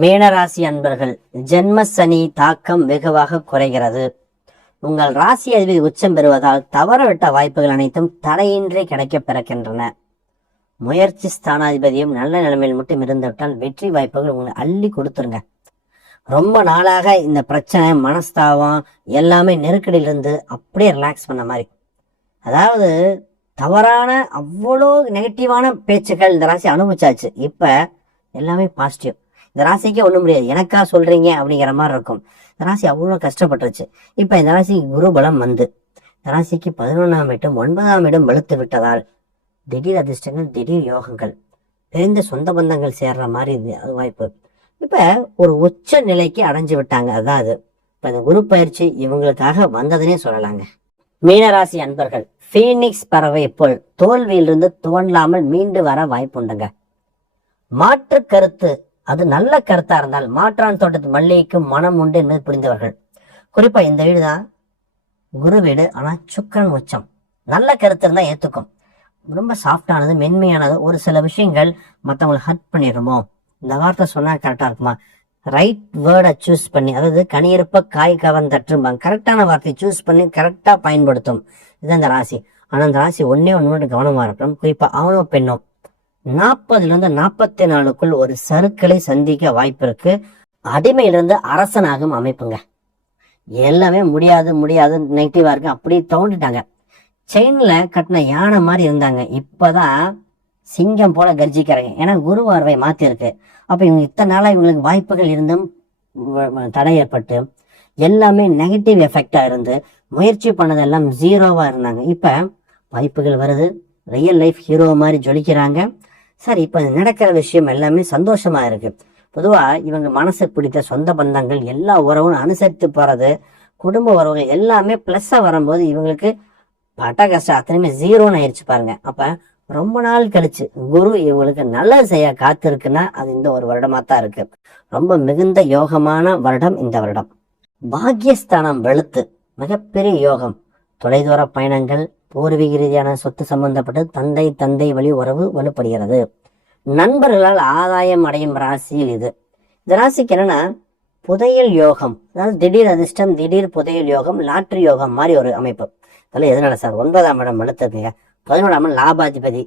மீனராசி அன்பர்கள், ஜென்ம சனி தாக்கம் வெகுவாக குறைகிறது. உங்கள் ராசி அதிபதி உச்சம் பெறுவதால் தவறவிட்ட வாய்ப்புகள் அனைத்தும் தடையின்றி கிடைக்க பிறக்கின்றன. முயற்சி ஸ்தானாதிபதியும் நல்ல நிலைமையில் மட்டும் இருந்துவிட்டால் வெற்றி வாய்ப்புகள் உங்களை அள்ளி கொடுத்துருங்க. ரொம்ப நாளாக இந்த பிரச்சனை, மனஸ்தாபம் எல்லாமே நெருக்கடியிலிருந்து அப்படியே ரிலாக்ஸ் பண்ண மாதிரி. அதாவது தவறான அவ்வளோ நெகட்டிவான பேச்சுக்கள் இந்த ராசி அனுபவிச்சாச்சு. இப்ப எல்லாமே பாசிட்டிவ். இந்த ராசிக்கே ஒண்ணும் முடியாது, எனக்கா சொல்றீங்க அப்படிங்கிற மாதிரி இருக்கும். இந்த ராசி அவ்வளவு கஷ்டப்பட்டுருச்சு. இப்ப இந்த ராசிக்கு குரு பலம் வந்து இந்த ராசிக்கு 11ஆம் இடம் 9ஆம் இடம் வெளுத்து விட்டதால் திடீர் அதிர்ஷ்டங்கள், திடீர் யோகங்கள், தெரிந்த சொந்த பந்தங்கள் சேர்ற மாதிரி அது வாய்ப்பு. இப்ப ஒரு உச்ச நிலைக்கு அடைஞ்சு விட்டாங்க. அதாவது இப்ப இந்த குரு பயிற்சி இவங்களுக்காக வந்ததுன்னே சொல்லலாங்க. மீனராசி அன்பர்கள், பீனிக்ஸ் பறவை போல் தோல்வியிலிருந்து தோன்றாமல் மீண்டு வர வாய்ப்புண்டுங்க. மாற்று கருத்து, அது நல்ல கருத்தா இருந்தால் மாற்றான் தோட்டத்து மல்லிகைக்கும் மனம் உண்டு என்பது புரிந்தவர்கள். குறிப்பா இந்த வீடு தான் குரு வீடு. ஆனா சுக்கிரன் உச்சம். நல்ல கருத்து இருந்தா ஏத்துக்கும். ரொம்ப சாஃப்டானது, மென்மையானது. ஒரு சில விஷயங்கள் மற்றவங்களை ஹர்ட் பண்ணிடுமோ, இந்த வார்த்தை சொன்னா கரெக்டா இருக்குமா, ரைட் வேர்டை சூஸ் பண்ணி, அதாவது கனியிருப்ப காய் கவர்ந்து தட்டும்பாங்க, கரெக்டான வார்த்தையை சூஸ் பண்ணி கரெக்டா பயன்படுத்தும். இதுதான் இந்த ராசி. ஆனா இந்த ராசி ஒன்னே ஒன்று கவனமா இருக்கணும். குறிப்பா அவனோ பெண்ணோ 40 to 44 ஒரு சறுக்களை சந்திக்க வாய்ப்பு இருக்கு. அடிமையிலிருந்து அரசனாகும் அமைப்புங்க. எல்லாமே முடியாது முடியாது நெகட்டிவா இருக்கு அப்படி தோண்டிட்டாங்க. செயின்ல கட்டின யானை மாதிரி இருந்தாங்க, இப்பதான் சிங்கம் போல கர்ஜிக்கிறாங்க. ஏன்னா குரு பார்வை மாத்தி இருக்கு. அப்ப இவங்க இத்தனை நாளா இவங்களுக்கு வாய்ப்புகள் இருந்தும் தடை ஏற்பட்டு எல்லாமே நெகட்டிவ் எஃபெக்டா இருந்து முயற்சி பண்ணதெல்லாம் ஜீரோவா இருந்தாங்க. இப்ப வாய்ப்புகள் வருது, ரியல் லைஃப் ஹீரோ மாதிரி ஜொலிக்கிறாங்க. சரி, இப்ப நடக்கிற விஷயம் எல்லாமே சந்தோஷமா இருக்கு. பொதுவா இவங்க மனசு பிடித்த சொந்த பந்தங்கள் எல்லா உறவும் அனுசரித்து போறது, குடும்ப உறவுகள் எல்லாமே பிளஸ்ஸா வரும்போது இவங்களுக்கு பட்ட கஷ்டம் அத்தனையுமே ஜீரோன்னு ஆயிடுச்சு பாருங்க. அப்ப ரொம்ப நாள் கழிச்சு குரு இவங்களுக்கு நல்லது செய்ய காத்திருக்குன்னா அது இந்த ஒரு வருடமா தான் இருக்கு. ரொம்ப மிகுந்த யோகமான வருடம் இந்த வருடம். பாக்கியஸ்தானம் வெளுத்து மிகப்பெரிய யோகம். தொலைதூர பயணங்கள், பூர்வீக ரீதியான சொத்து சம்பந்தப்பட்டு தந்தை வழி உறவு வலுப்படுகிறது. நண்பர்களால் ஆதாயம் அடையும் ராசியில் இது. இந்த ராசிக்கு என்னன்னா புதையல் யோகம், அதாவது திடீர் அதிர்ஷ்டம், திடீர் புதையல் யோகம், லாட்ரி யோகம் மாதிரி ஒரு அமைப்பு. அதெல்லாம் எதனால சார்? 9ஆம் இடம் வெளுத்துக்குங்க, 11ஆம் இடம் லாபாதிபதி.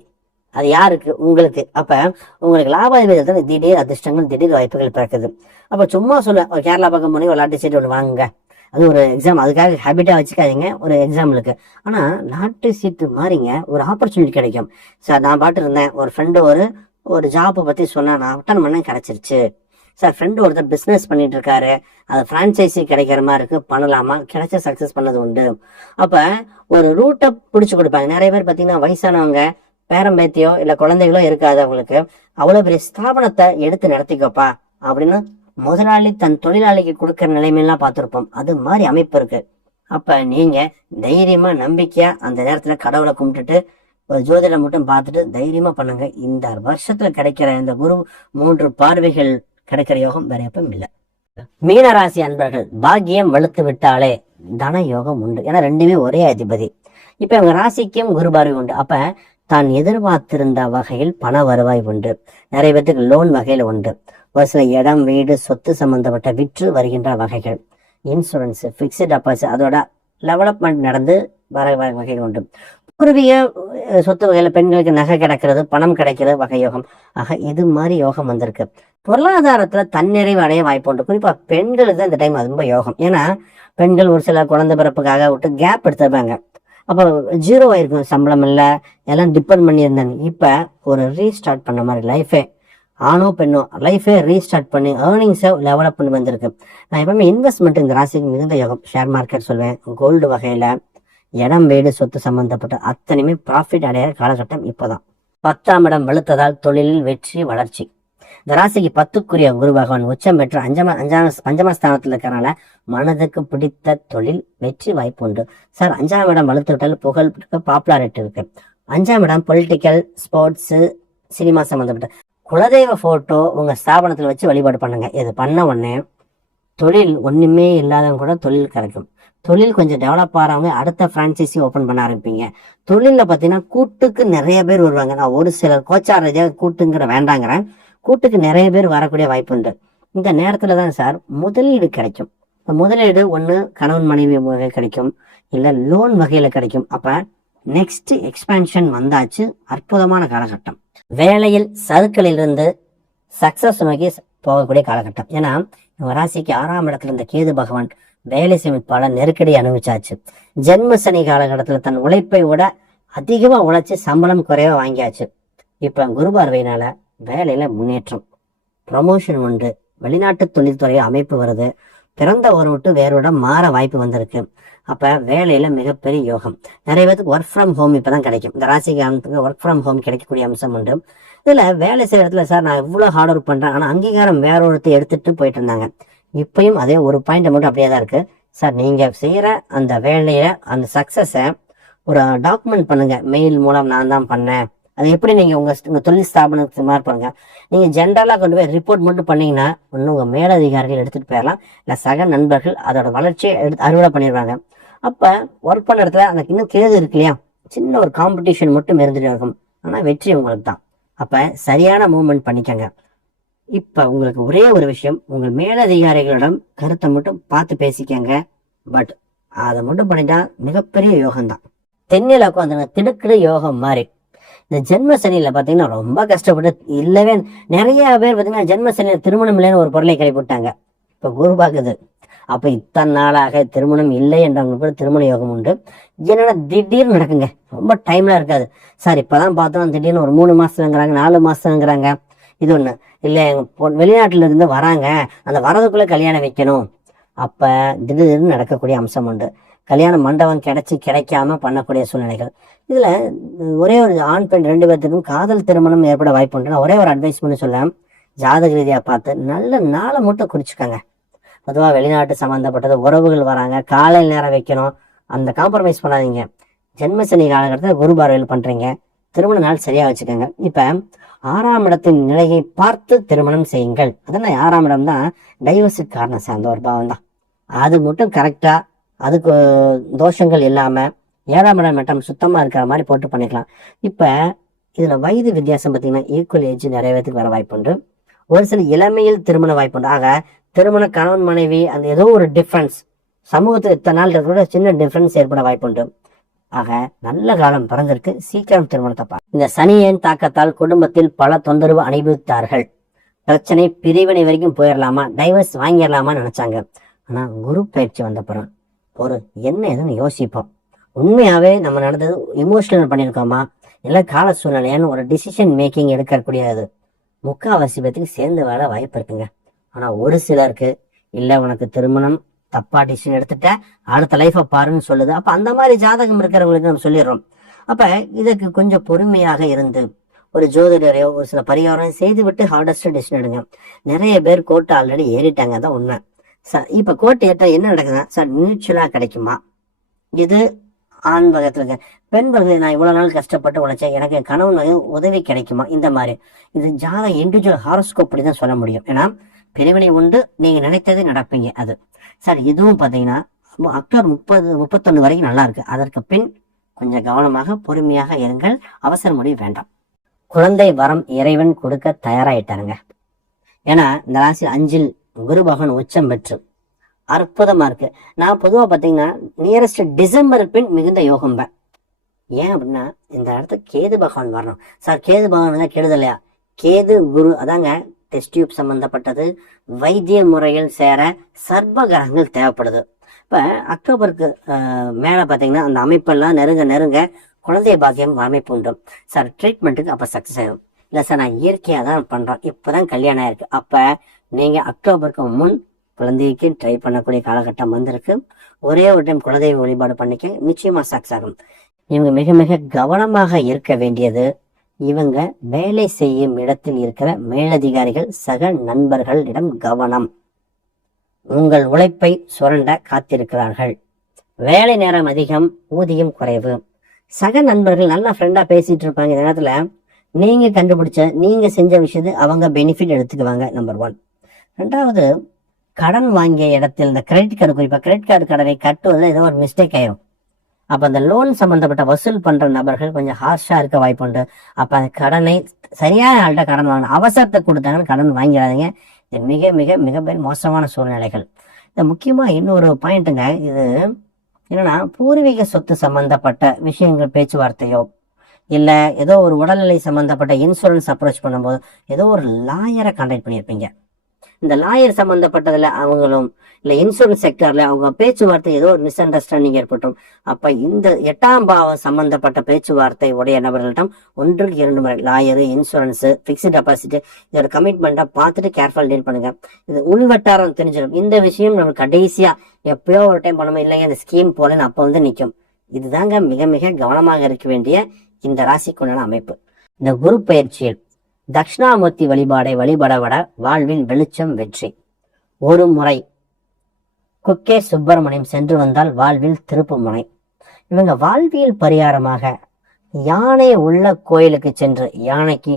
அது யாருக்கு? உங்களுக்கு. அப்ப உங்களுக்கு லாபாதிபதி திடீர் அதிர்ஷ்டங்கள், திடீர் வாய்ப்புகள் பிறக்குது. அப்ப சும்மா சொல்ல ஒரு கேரளா பக்கம் போனி ஒரு லாட்டரி சீட் ஒன்று வாங்குங்க, அது ஒரு எக்ஸாம், அதுக்காக ஹேபிட்டா வச்சுக்காதீங்க ஒரு எக்ஸாம்பிளுக்கு. ஆனா லாட்டரி சீட்டு மாறிங்க ஒரு ஆப்பர்ச்சுனிட்டி கிடைக்கும். சார் நான் பாட்டு இருந்தேன், ஒரு ஃப்ரெண்டு ஒரு ஜாப்பை பத்தி சொன்னா நான் அட்டன் பண்ண கிடைச்சிருச்சு சார். ஃப்ரெண்டு ஒருத்தர் பிசினஸ் பண்ணிட்டு இருக்காரு, அது பிரான்சைசி கிடைக்கிற மாதிரி இருக்கு, பண்ணலாமா? கிடைச்ச சக்சஸ் பண்ணது உண்டு. அப்ப ஒரு ரூட்டை பிடிச்சு கொடுப்பாங்க. நிறைய பேர் பாத்தீங்கன்னா வயசானவங்க, பேரம்பேத்தியோ இல்ல குழந்தைகளோ இருக்காது, அவங்களுக்கு அவ்வளவு பெரிய ஸ்தாபனத்தை எடுத்து நடத்திக்கோப்பா அப்படின்னு முதலாளி தன் தொழிலாளிக்கு கொடுக்கற நிலைமையெல்லாம் பார்த்திருப்போம். அது மாதிரி அமைப்பு இருக்கு. அப்ப நீங்க தைரியமா நம்பிக்கையா அந்த நேரத்துல கடவுளை கும்பிட்டுட்டு ஒரு ஜோதிடம் மட்டும் பார்த்துட்டு தைரியமா பண்ணுங்க. இந்த வருஷத்துல கிடைக்கிற இந்த குரு 3 பார்வைகள் கிடைக்கிற யோகம் வேற எப்பவும் இல்லை. மீனராசி அன்பர்கள், பாக்கியம் வெளுத்து விட்டாலே தன யோகம் உண்டு. ஏன்னா ரெண்டுமே ஒரே அதிபதி. இப்ப இவங்க ராசிக்கும் குரு பார்வை உண்டு. அப்ப தான் எதிர்பார்த்திருந்த வகையில் பண வருவாய் உண்டு. நிறைய பேருக்கு லோன் வகையில உண்டு. ஒரு சில இடம், வீடு, சொத்து சம்பந்தப்பட்ட விற்று வருகின்ற வகைகள், இன்சூரன்ஸ், பிக்ஸ்ட் டெபாசிட், அதோட டெவலப்மெண்ட் நடந்து வர வகைகள் உண்டு. பூர்வீக சொத்து வகையில பெண்களுக்கு நகை கிடைக்கிறது, பணம் கிடைக்கிறது வகை யோகம். ஆக இது மாதிரி யோகம் வந்திருக்கு. பொருளாதாரத்துல தன்னிறைவு அடைய வாய்ப்பு உண்டு. குறிப்பா பெண்களுக்கு தான் இந்த டைம் அது ரொம்ப யோகம். ஏன்னா பெண்கள் ஒரு சில குழந்தை பிறப்புக்காக விட்டு கேப் எடுத்துப்பாங்க. அப்போ ஜீரோ ஆயிருக்கும், சம்பளம் இல்லை, எல்லாம் டிபெண்ட் பண்ணி இருந்தாங்க. இப்ப ஒரு ரீஸ்டார்ட் பண்ண மாதிரி லைஃபே, ஆணோ பெண்ணோ லைஃபே ரீஸ்டார்ட் பண்ணி ஏர்னிங்ஸை டெவலப் பண்ணி வந்திருக்கு. நான் எப்பவுமே இன்வெஸ்ட்மெண்ட் இந்த ராசிக்கு மிகுந்த யோகம். ஷேர் மார்க்கெட் சொல்வேன், கோல்டு வகையில, இடம், வீடு, சொத்து சம்பந்தப்பட்ட அத்தனையுமே ப்ராஃபிட் அடையிற காலகட்டம் இப்போதான். 10ஆம் இடம் வெளுத்ததால் தொழிலில் வெற்றி, வளர்ச்சி. இந்த ராசிக்கு 10க்குரிய குரு பகவான் உச்சம் பெற்று பஞ்சமஸ்தானத்தில் இருக்கிறனால மனதுக்கு பிடித்த தொழில், வெற்றி வாய்ப்பு உண்டு. சார் 5ஆம் இடம் வளர்த்து விட்டால் புகழ் இருக்கு, பாப்புலாரிட்டி இருக்கு. 5ஆம் இடம் பொலிட்டிக்கல், ஸ்போர்ட்ஸ், சினிமா சம்பந்தப்பட்ட. குலதெய்வ போட்டோ உங்க ஸ்தாபனத்துல வச்சு வழிபாடு பண்ணுங்க. இது பண்ண உடனே தொழில் ஒண்ணுமே இல்லாதவங்க கூட தொழில் கிடைக்கும். தொழில் கொஞ்சம் டெவலப் ஆகிறவங்க அடுத்த பிரான்சைசி ஓபன் பண்ண ஆரம்பிப்பீங்க. தொழில பாத்தீங்கன்னா கூட்டுக்கு நிறைய பேர் வருவாங்க. நான் ஒரு சிலர் கோச்சார் ரீதியாக கூட்டுங்கிற வேண்டாங்கிறேன், கூட்டுக்கு நிறைய பேர் வரக்கூடிய வாய்ப்பு உண்டு. இந்த நேரத்துல தான் சார் முதலீடு கிடைக்கும். முதலீடு ஒண்ணு கணவன் மனைவி வகை கிடைக்கும், இல்ல லோன் வகையில கிடைக்கும். அப்ப நெக்ஸ்ட் எக்ஸ்பான்ஷன் வந்தாச்சு. அற்புதமான காலகட்டம். வேலையில் சறுக்களில் இருந்து சக்சஸ் நோக்கி போகக்கூடிய காலகட்டம். ஏன்னா ராசிக்கு 6ஆம் இடத்துல இந்த கேது பகவான் வேலை சேமிப்பால நெருக்கடி அனுபவிச்சாச்சு. ஜென்ம சனி காலகட்டத்துல தன் உழைப்பை விட அதிகமா உழைச்சு சம்பளம் குறைவா வாங்கியாச்சு. இப்ப குரு பார்வையினால வேலையில முன்னேற்றம், ப்ரமோஷன் உண்டு, வெளிநாட்டு தொழில்துறை அமைப்பு வருது, பிறந்த ஊரை விட்டு வேறோட மாற வாய்ப்பு வந்திருக்கு. அப்ப வேலையில மிகப்பெரிய யோகம். நிறைய பேருக்கு ஒர்க் ஃப்ரம் ஹோம் இப்பதான் கிடைக்கும். இந்த ராசிக்கு ஒர்க் ஃப்ரம் ஹோம் கிடைக்கக்கூடிய அம்சம் உண்டு. இதுல வேலை செய்யற இடத்துல சார் நான் இவ்வளவு ஹார்ட் ஒர்க் பண்றேன், ஆனா அங்கீகாரம் வேற ஒருத்தர் எடுத்துட்டு போயிட்டு இருந்தாங்க. இப்பயும் அதே ஒரு பாயிண்ட் மட்டும் அப்படியே தான் இருக்கு சார். நீங்க செய்யற அந்த வேலையில அந்த சக்சஸ ஒரு டாக்குமெண்ட் பண்ணுங்க, மெயில் மூலம் நான் தான் பண்ணேன். அது எப்படி நீங்க உங்க தொழில் ஸ்தாபனத்துக்கு மாதிரி பண்ணுங்க. நீங்க ஜென்ரலா கொண்டு போய் ரிப்போர்ட் மட்டும் பண்ணீங்கன்னா ஒன்னும் உங்க மேலதிகாரிகள் எடுத்துட்டு போயிடலாம், இல்ல சக நண்பர்கள் அதோட வளர்ச்சியை அறுவடை பண்ணிடுவாங்க. அப்ப ஒர்க் பண்ண இடத்துல அந்த இன்னும் கேது இருக்கு இல்லையா, சின்ன ஒரு காம்படிஷன் மட்டும் இருந்துட்டு இருக்கும், ஆனா வெற்றி உங்களுக்கு தான். அப்ப சரியான மூவ்மெண்ட் பண்ணிக்கங்க. இப்ப உங்களுக்கு ஒரே ஒரு விஷயம், உங்கள் மேலதிகாரிகளிடம் கருத்தை மட்டும் பார்த்து பேசிக்கங்க. பட் அதை மட்டும் பண்ணிட்டா மிகப்பெரிய யோகம் தான். தென்னிலக்கம் அந்த திடுக்கிடு யோகம் மாதிரி. இந்த ஜென்ம சனியில பாத்தீங்கன்னா ரொம்ப கஷ்டப்பட்டு இல்லவே நிறைய பேர் பாத்தீங்கன்னா ஜென்ம சனியில திருமணம் இல்லைன்னு ஒரு பொருளை கிளப்பிவிட்டாங்க. இப்ப குரு பாக்குது. அப்ப இத்தனை நாளாக திருமணம் இல்லை என்றவங்களுக்கு கூட திருமண யோகம் உண்டு. என்னன்னா திடீர்னு நடக்குங்க, ரொம்ப டைம்லாம் இருக்காது சார். இப்பதான் பார்த்தோம் திடீர்னு ஒரு 3 மாசங்கிறாங்க, 4 மாசங்கிறாங்க. இது ஒண்ணு இல்ல, வெளிநாட்டுல இருந்து வராங்க, அந்த வரதுக்குள்ள கல்யாணம் வைக்கணும். அப்ப திடீர்னு நடக்கக்கூடிய அம்சம் உண்டு. கல்யாண மண்டபம் கிடைக்காம பண்ணக்கூடிய சூழ்நிலைகள். இதுல ஒரே ஒரு ஆண் பெண் 2 பேர்த்துக்கும் காதல் திருமணம் ஏற்பட வாய்ப்பு உண்டு. ஒரே ஒரு அட்வைஸ் பண்ணி சொல்ல, ஜாதக ரீதியா பார்த்து நல்ல நாளை மட்டும் குறிச்சுக்கோங்க. பொதுவா வெளிநாட்டு சம்பந்தப்பட்டது உறவுகள் வராங்க, காலையில் நேரம் வைக்கணும், அந்த காம்ப்ரமைஸ் பண்ணாதீங்க. ஜென்மசனி காலகட்டத்தில் குரு பார்வையில் பண்றீங்க, திருமண நாள் சரியா வச்சுக்கோங்க. இப்ப 6ஆம் இடத்தின் நிலையை பார்த்து திருமணம் செய்யுங்கள். அதெல்லாம் 6ஆம் இடம் தான் டைவர்ஸுக்கு காரணம் சார்ந்த ஒரு பாவம் தான். அது மட்டும் கரெக்டா, அதுக்கு தோஷங்கள் இல்லாம 7ஆம் இடம் மட்டும் சுத்தமா இருக்கிற மாதிரி போட்டு பண்ணிக்கலாம். இப்ப இதுல வயது வித்தியாசம் பார்த்தீங்கன்னா ஈக்குவல் ஏஜ் நிறைய பேருக்கு வர வாய்ப்பு உண்டு. ஒரு சில இளமையில் திருமண வாய்ப்பு உண்டு. ஆக திருமண கணவன் மனைவி அந்த ஏதோ ஒரு டிஃபரன்ஸ், சமூகத்தில் இத்தனை நாள் கூட சின்ன டிஃபரன்ஸ் ஏற்பட வாய்ப்பு உண்டு. ஆக நல்ல காலம் பிறந்திருக்கு, சீக்கிரம் திருமணத்தை பாரு. இந்த சனியின் தாக்கத்தால் குடும்பத்தில் பல தொந்தரவு அனுபவித்தார்கள். பிரச்சனை பிரிவினை வரைக்கும் போயிடலாமா, டைவர்ஸ் வாங்கிடலாமா நினைச்சாங்க. ஆனா குரு பயிற்சி வந்தப்புறம் ஒரு என்ன ஏதுன்னு யோசிப்போம். உண்மையாவே நம்ம நடந்தது இமோஷனல் பண்ணியிருக்கோமா, இல்ல கால சூழ்நிலையான ஒரு டிசிஷன் மேக்கிங் எடுக்கக்கூடியது. முக்காவாசி பேத்துக்கு சேர்ந்து வாழ வாய்ப்பு இருக்குங்க. ஆனா ஒரு சிலருக்கு இல்ல உனக்கு திருமணம் தப்பா டிசிஷன் எடுத்துட்ட, அடுத்த லைஃபை பாருன்னு சொல்லுது. அப்ப அந்த மாதிரி ஜாதகம் இருக்கிறவங்களுக்கு நம்ம சொல்லிடுறோம். அப்ப இதுக்கு கொஞ்சம் பொறுமையாக இருந்து ஒரு ஜோதிடரையோ ஒரு சில பரிகாரம் செய்து விட்டு ஹார்டஸ்ட் டிசிஷன் எடுங்க. நிறைய பேர் கோர்ட்டு ஆல்ரெடி ஏறிட்டாங்க, தான் உண்மை. இப்ப கோர்ட்டு ஏற்றா என்ன நடக்குதுன்னா சார் மியூச்சுவலா கிடைக்குமா, இது ஆண் வகத்துல இருக்க, பெண் வகத்துல நான் இவ்வளவு நாள் கஷ்டப்பட்டு உழைச்சேன், எனக்கு கணவன் உதவி கிடைக்குமா, இந்த மாதிரி. இது ஜாதகம் இண்டிவிஜுவல் ஹாரோஸ்கோப் படி தான் சொல்ல முடியும். ஏன்னா பிரிவினை உண்டு, நீங்க நினைத்ததே நடப்பீங்க. அது சார் இதுவும் பாத்தீங்கன்னா அக்டோபர் 31 வரைக்கும் நல்லா இருக்கு. அதற்கு பின் கொஞ்சம் கவனமாக பொறுமையாக இருங்கள், அவசர முடிவு வேண்டாம். குழந்தை வரம் இறைவன் கொடுக்க தயாராயிட்டாருங்க. ஏன்னா இந்த ராசி 5 குரு பகவான் உச்சம் பெற்று அற்புதமா இருக்கு. நான் பொதுவா பாத்தீங்கன்னா நியரஸ்ட் டிசம்பர் பின் மிகுந்த யோகம். ஏன் அப்படின்னா இந்த இடத்துக்கு கேது பகவான் வரணும். சார் கேது பகவான் கெடுதலையா, கேது குரு அதாங்க டெஸ்ட் டியூப் சம்பந்தப்பட்டது, வைத்திய முறையில் சேர சர்ப கிரகங்கள் தேவைப்படுது. இப்ப அக்டோபருக்கு மேல பாத்தீங்கன்னா அந்த அமைப்பெல்லாம் நெருங்க குழந்தைய பாக்கியம் அமைப்பு உண்டு. சார் ட்ரீட்மெண்ட்டுக்கு அப்ப சக்சஸ் ஆகும். இல்ல சார் நான் இயற்கையா தான் பண்றேன், இப்பதான் கல்யாணம் ஆயிருக்கு. அப்ப நீங்க அக்டோபருக்கு முன் குழந்தைக்கு ட்ரை பண்ணக்கூடிய காலகட்டம் வந்திருக்கு. ஒரே ஒரு டைம் குழந்தைய வழிபாடு பண்ணிக்க, நிச்சயமா சக்சஸ் ஆகும். இவங்க மிக மிக கவனமாக இருக்க வேண்டியது, இவங்க வேலை செய்யும் இடத்தில் இருக்கிற மேலதிகாரிகள் சக நண்பர்களிடம் கவனம். உங்கள் உழைப்பை சுரண்ட காத்திருக்கிறார்கள். வேலை நேரம் அதிகம், ஊதியம் குறைவு. சக நண்பர்கள் நல்ல ஃப்ரெண்டா பேசிட்டு இருப்பாங்க. இந்த நேரத்துல நீங்க கண்டுபிடிச்ச நீங்க செஞ்ச விஷயத்தை அவங்க பெனிஃபிட் எடுத்துக்குவாங்க. நம்பர் 1. 2வது, கடன் வாங்கிய இடத்தில் இந்த கிரெடிட் கார்டு, குறிப்பா கிரெடிட் கார்டு கடனை கட்டுவதில் ஏதோ ஒரு மிஸ்டேக் ஆயிரும். அப்ப அந்த லோன் சம்பந்தப்பட்ட வசூல் பண்ற நபர்கள் கொஞ்சம் ஹார்ஷா இருக்க வாய்ப்பு உண்டு. அப்ப அந்த கடனை சரியான ஆள்கிட்ட கடன் வாங்கணும். அவசரத்தை கொடுத்தாங்கன்னு கடன் வாங்கிடாதீங்க. இது மிக மிக மிக மோசமான சூழ்நிலைகள். இந்த முக்கியமா இன்னொரு பாயிண்ட்டுங்க, இது என்னன்னா பூர்வீக சொத்து சம்பந்தப்பட்ட விஷயங்கள் பேச்சுவார்த்தையோ இல்ல ஏதோ ஒரு உடல்நிலை சம்பந்தப்பட்ட இன்சூரன்ஸ் அப்ரோச் பண்ணும்போது ஏதோ ஒரு லாயரை கான்டாக்ட் பண்ணியிருப்பீங்க. இந்த லாயர் சம்பந்தப்பட்டதுல அவங்களும் இல்ல இன்சூரன்ஸ் செக்டர்ல அவங்க பேச்சுவார்த்தை ஏதோ ஒரு மிஸ் அண்டர்ஸ்டாண்டிங் ஏற்பட்டும். அப்ப இந்த 8ஆம் பாவம் சம்பந்தப்பட்ட பேச்சுவார்த்தை உடைய நபர்களிடம் 1-2 முறை லாயரு, இன்சூரன்ஸ், பிக்ஸ்ட் டெபாசிட் இதோட கமிட்மெண்ட்டை பார்த்துட்டு கேர்ஃபுல் டீல் பண்ணுங்க. இது உள்வட்டாரம் தெரிஞ்சிடும். இந்த விஷயம் நம்ம கடைசியா எப்பயோ ஒரு டைம் பண்ணணும், இல்லைங்க இந்த ஸ்கீம் போலன்னு அப்ப வந்து நிற்கும். இதுதாங்க மிக மிக கவனமாக இருக்க வேண்டிய இந்த ராசிக்குண்டான அமைப்பு. இந்த குரு பயிற்சியில் தட்சிணாமூர்த்தி வழிபாடை வழிபட வாழ்வில் வெளிச்சம் வெற்றி. ஒரு முறை குக்கே சுப்பிரமணியம் சென்று வந்தால் வாழ்வில் திருப்பு முனை. இவங்க வாழ்வியல் பரிகாரமாக யானை உள்ள கோயிலுக்கு சென்று யானைக்கு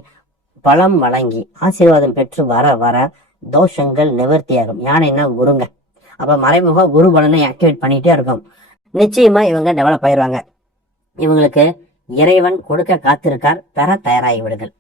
பழம் வழங்கி ஆசீர்வாதம் பெற்று வர வர தோஷங்கள் நிவர்த்தியாகும். யானைன்னா குருங்க. அப்ப மறைமுக குரு பலனை ஆக்டிவேட் பண்ணிட்டே இருக்கும். நிச்சயமா இவங்க டெவலப் ஆயிடுவாங்க. இவங்களுக்கு இறைவன் கொடுக்க காத்திருக்கார், பெற தயாராகி விடுங்கள்.